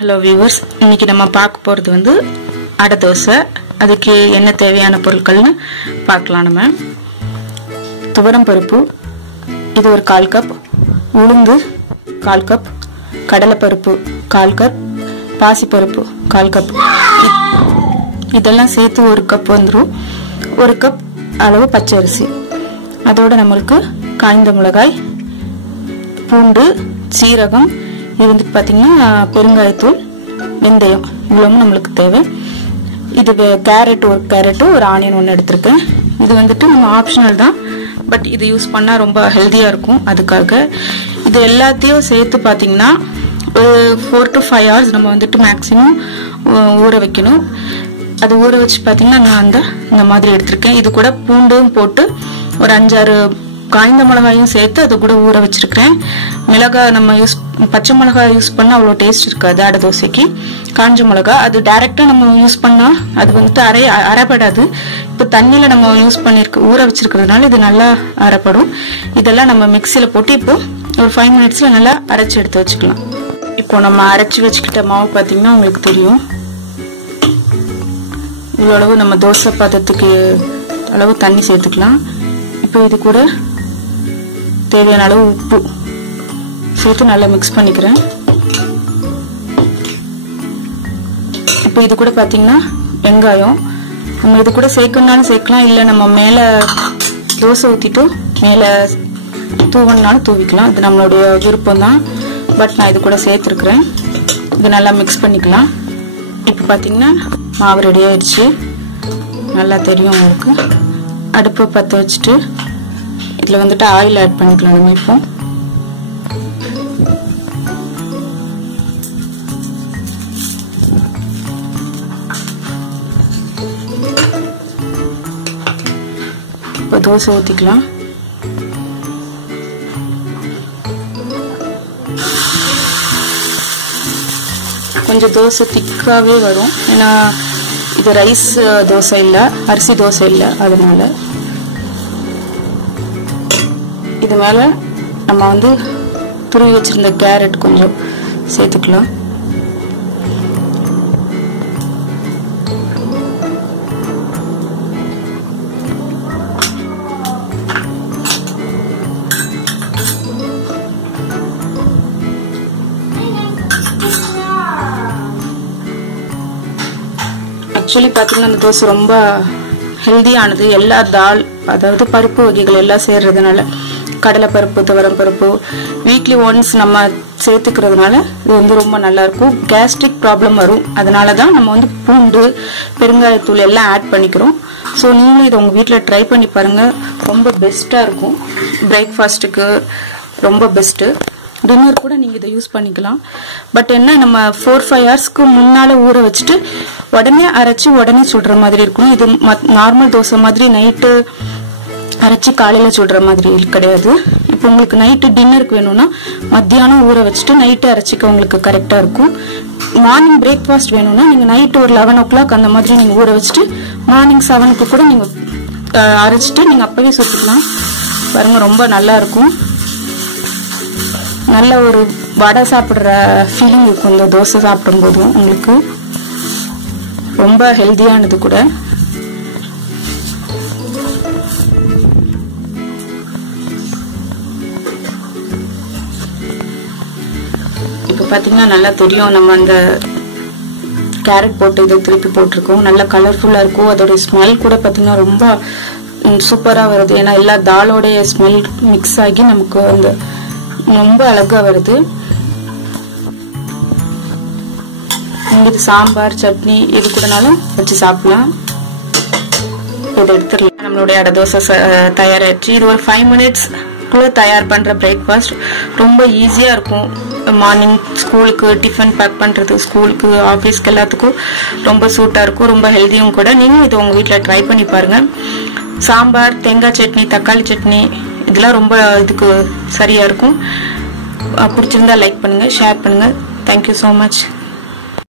Hello viewers, இன்னைக்கு நம்ம பார்க்க போகிறது வந்து அடை தோசை. அதுக்கு என்ன தேவையான பொருட்கள்னு பார்க்கலாம். நம்ம துவரம் பருப்பு இது ஒரு 1/4 கப், உளுந்து 1/4 கப், கடலைப்பருப்பு 1/4 கப், பாசிப்பருப்பு 1/4 கப், இதெல்லாம் சேர்த்து 1 கப் வந்துடும். 1 கப் அளவு பச்சரிசி, அதோட நம்மளுக்கு காய்ந்த மிளகாய், பூண்டு, சீரகம், இது வந்து பார்த்தீங்கன்னா பெருங்காயத்தூள், வெந்தயம், இவ்வளவும் நம்மளுக்கு தேவை. இது கேரட், 1 கேரட்டு, ஒரு ஆனியன் 1 எடுத்திருக்கேன். இது வந்துட்டு நம்ம ஆப்ஷனல் தான், பட் இது யூஸ் பண்ணால் ரொம்ப ஹெல்த்தியாக இருக்கும். அதுக்காக இது எல்லாத்தையும் சேர்த்து பார்த்தீங்கன்னா ஒரு 4 to 5 hours நம்ம வந்துட்டு மேக்ஸிமம் ஊற வைக்கணும். அது ஊற வச்சு பார்த்தீங்கன்னா நான் இந்த மாதிரி எடுத்திருக்கேன். இது கூட பூண்டும் போட்டு ஒரு 5-6 காய்ந்த மிளகாயும் சேர்த்து அது கூட ஊற வச்சிருக்கிறேன். மிளகாய் நம்ம பச்சை மிளகாய் யூஸ் பண்ணா அவ்வளோ டேஸ்ட் இருக்காது அடை தோசைக்கு. காஞ்ச மிளகாய் அது டைரக்டா நம்ம யூஸ் பண்ணா அது வந்துட்டு அரைப்படாது. இப்போ தண்ணியில நம்ம யூஸ் பண்ணிருக்க ஊற வச்சிருக்கிறதுனால இது நல்லா அரைப்படும். இதெல்லாம் நம்ம மிக்சியில போட்டு இப்போ ஒரு 5 minutesல நல்லா அரைச்சி எடுத்து வச்சுக்கலாம். இப்போ நம்ம அரைச்சி வச்சுக்கிட்ட மாவு பார்த்தீங்கன்னா உங்களுக்கு தெரியும். இவ்வளவு நம்ம தோசை பாத்திரத்துக்கு அளவு தண்ணி சேர்த்துக்கலாம். இப்போ இது கூட தேவையான அளவு உப்பு சேர்த்து நல்லா மிக்ஸ் பண்ணிக்கிறேன். இப்போ இது கூட பார்த்தீங்கன்னா வெங்காயம் நம்ம இது கூட சேர்க்கணும்னாலும் சேர்க்கலாம், இல்லை நம்ம மேலே தோசை ஊற்றிட்டு மேலே தூவணுனாலும் தூவிக்கலாம். இது நம்மளுடைய விருப்பம் தான், பட் நான் இது கூட சேர்த்துருக்குறேன். இது நல்லா மிக்ஸ் பண்ணிக்கலாம். இப்போ பார்த்தீங்கன்னா மாவு ரெடி ஆயிடுச்சு, நல்லா தெரியும் உங்களுக்கு. அடுப்பை பற்ற வச்சுட்டு இதில் வந்துட்டு ஆயில் ஆட் பண்ணிக்கலாம். நம்ம இப்போ தோசை ஊற்றிக்கலாம். கொஞ்சம் தோசை திக்காவே வரும், ஏன்னா இது ரைஸ் தோசை இல்லை, அரிசி தோசை இல்லை, அதனால இது மேல நம்ம வந்து துருவி வச்சிருந்த கேரட் கொஞ்சம் சேர்த்துக்கலாம். ஆக்சுவலி பார்த்தீங்கன்னா அந்த தோசை ரொம்ப ஹெல்தியானது. எல்லா தால், அதாவது பருப்பு வகைகள் எல்லாம் சேர்றதுனால, கடலை பருப்பு, துவரம் பருப்பு வீக்லி ஒன்ஸ் நம்ம சேர்த்துக்கிறதுனால இது வந்து ரொம்ப நல்லா இருக்கும். கேஸ்ட்ரிக் ப்ராப்ளம் வரும், அதனால தான் நம்ம வந்து பூண்டு, பெருங்காயத்தூள் எல்லாம் ஆட் பண்ணிக்கிறோம். ஸோ நீங்களும் இதை உங்கள் வீட்டில் ட்ரை பண்ணி பாருங்கள், ரொம்ப பெஸ்ட்டாக இருக்கும். பிரேக்ஃபாஸ்ட்டுக்கு ரொம்ப பெஸ்ட்டு, டின்னர் கூட நீங்கள் இதை யூஸ் பண்ணிக்கலாம். பட் என்ன, நம்ம 4-5 ஹவர்ஸ்க்கு முன்னால் ஊற வச்சுட்டு உடனே அரைச்சி உடனே சுடுற மாதிரி இருக்கணும். இது நார்மல் தோசை மாதிரி நைட்டு அரைச்சி காலையில் சுடுற மாதிரி கிடையாது. இப்போ உங்களுக்கு நைட்டு டின்னருக்கு வேணும்னா மத்தியானம் ஊற வச்சுட்டு நைட்டு அரைச்சிக்க உங்களுக்கு கரெக்டாக இருக்கும். மார்னிங் பிரேக்ஃபாஸ்ட் வேணும்னா நீங்கள் நைட்டு ஒரு 11 o'clock அந்த மாதிரி நீங்கள் ஊற வச்சுட்டு மார்னிங் 7க்கு கூட நீங்கள் அரைச்சிட்டு நீங்கள் அப்பவே சுட்டுக்கலாம். பாருங்க, ரொம்ப நல்லா இருக்கும். நல்ல ஒரு வடை சாப்பிட்ற ஃபீலிங் இருக்கும் இந்த தோசை சாப்பிடும் போதும். உங்களுக்கு ரொம்ப ஹெல்தியானது கூட. இப்போ பார்த்தீங்கன்னா நல்லா தெரியும், நம்ம அந்த கேரட் போட்டு இதை திருப்பி போட்டிருக்கோம். நல்லா கலர்ஃபுல்லாக இருக்கும். அதோட ஸ்மெல் கூட பார்த்தீங்கன்னா ரொம்ப சூப்பராக வருது, ஏன்னா எல்லா தாலோடைய ஸ்மெல் மிக்ஸ் ஆகி நமக்கு அந்த ரொம்ப அழகா வருது. இது சாம்பார், சட்னி இது கூடனாலும் வச்சு சாப்பிடலாம். இதை எடுத்துடலாம். நம்மளுடைய அடை தோசை தயாராகிடுச்சு. இது ஒரு 5 minutes தயார் பண்ற பிரேக்ஃபாஸ்ட். ரொம்ப ஈஸியா இருக்கும். மார்னிங் ஸ்கூலுக்கு டிஃபன் பேக் பண்றது, ஸ்கூலுக்கு, ஆஃபீஸ்க்கு எல்லாத்துக்கும் ரொம்ப சூட்டா இருக்கும். ரொம்ப ஹெல்தியும் கூட. நீங்களும் இதை உங்க வீட்டில் ட்ரை பண்ணி பாருங்க. சாம்பார், தேங்காய் சட்னி, தக்காளி சட்னி இதெல்லாம் ரொம்ப இதுக்கு சரியா இருக்கும். பிடிச்சிருந்தா லைக் பண்ணுங்க, ஷேர் பண்ணுங்க. Thank you so much.